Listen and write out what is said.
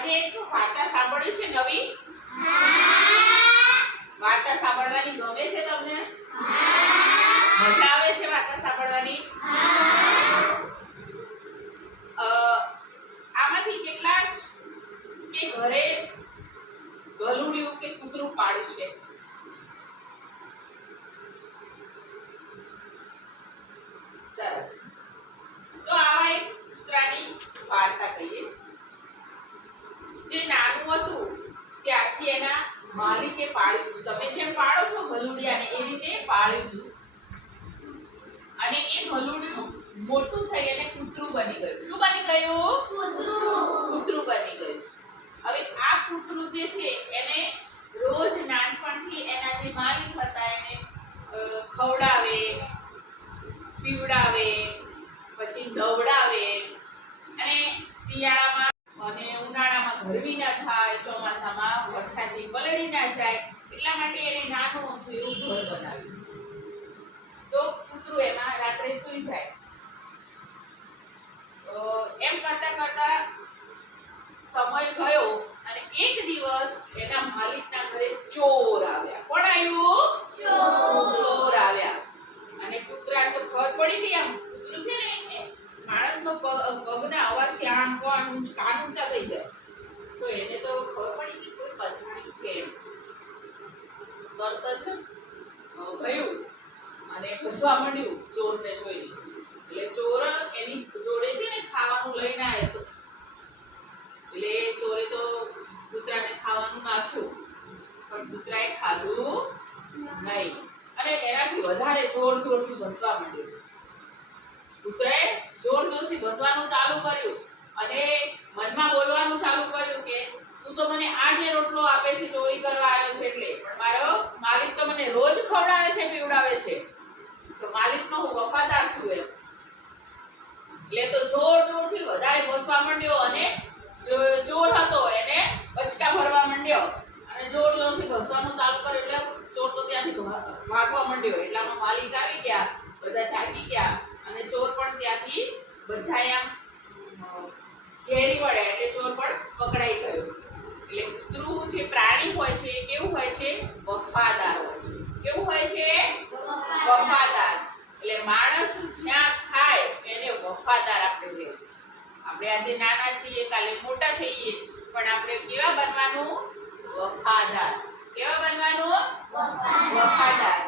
આજે એક વાર્તા સાંભળ્યું છે નવી? વાર્તા સાંભળવાની ગમે છે તમને? મજા આવે છે વાર્તા સાંભળવાની? આમાંથી કેટલાક કે ઘરે ગલુડિયું કે કૂતરું પાડ્યું છે? સરસ. તો આવા એક કૂતરાની વાર્તા કહીએ. જે નાનું હતું ત્યારથી એના માલિકે પાળ્યું હતું. તમે જેમ પાળો છો ભલુડિયાને એ રીતે પાળ્યું હતું. અને એ ભલુડિયું મોટું થઈ અને કૂતરું બની ગયું. શું બની ગયું? કૂતરું બની ગયું. હવે આ કૂતરું જે છે એને રોજ નાનપણથી એના જે માલિક હતા એને ખવડાવે, પીવડાવે, પછી નવડાવે અને શિયાળામાં અને ઉનાળામાં ગરમી ના થાય, ચોમાસામાં વરસાદની પલળી ના જાય એટલા માટે એને નાનું અમથું એવું ઘર બનાવ્યું. તો કૂતરું એમાં રાત્રે સૂઈ જાય. એમ કરતા કરતા સમય ગયો અને એક દિવસ એના માલિકના ઘરે ચોર આવ્યા. કોણ આવ્યું? ચોર આવ્યા. અને કૂતરા તો ખબર પડી ગઈ. આમ કૂતરું છે ને માણસનો પગના અવાજથી આમ કાન ઊંચા થઈ જાય. તો એને તો ખબર પડી કે કોઈ પછાડ્યું છે એમ. તરત જ ગયું અને ભસવા માંડ્યું ચોરને જોઈને. એટલે ચોર એની જોડે છે ને ખાવાનું લઈને આવ્યો. એટલે ચોરે તો કૂતરાને ખાવાનું નાખ્યું પણ કૂતરાએ ખાધું નહીં અને એનાથી વધારે જોરથી ભસવા માંડ્યું. કૂતરાએ જોરથી ભસવાનું ચાલુ કર્યું અને મનમાં બોલવાનું ચાલુ કર્યું કે તું તો મને આ જે રોટલો આપે છે ચોરી કરવા આવ્યો છે એટલે, પણ મારો માલિક તો મને રોજ ખવડાવે છે, પીવડાવે છે, તો માલિકનો હું વફાદાર છું એમ. એટલે તો જોરથી વધારે ભસવા માંડ્યો અને ચોર હતો એને બચકા ભરવા માંડ્યો અને જોરથી ભસવાનું ચાલુ કર્યું. એટલે ચોર તો ત્યાંથી ભાગવા માંડ્યો. એટલામાં માલિક આવી ગયા, બધા જાગી ગયા અને ચોર પણ ત્યાંથી બધા આમ ઘેરી વળ્યા. એટલે ચોર પણ પકડાઈ ગયો. એટલે કૂતરું જે પ્રાણી હોય છે કેવું હોય છે? વફાદાર હોય છે. કેવું હોય છે? વફાદાર. એટલે માણસ જ્યાં ખાય એને વફાદાર આપણે રહેવું. આપણે આજે નાના છીએ, કાલે મોટા થઈએ, પણ આપણે કેવા બનવાનું? વફાદાર. કેવા બનવાનું? વફાદાર.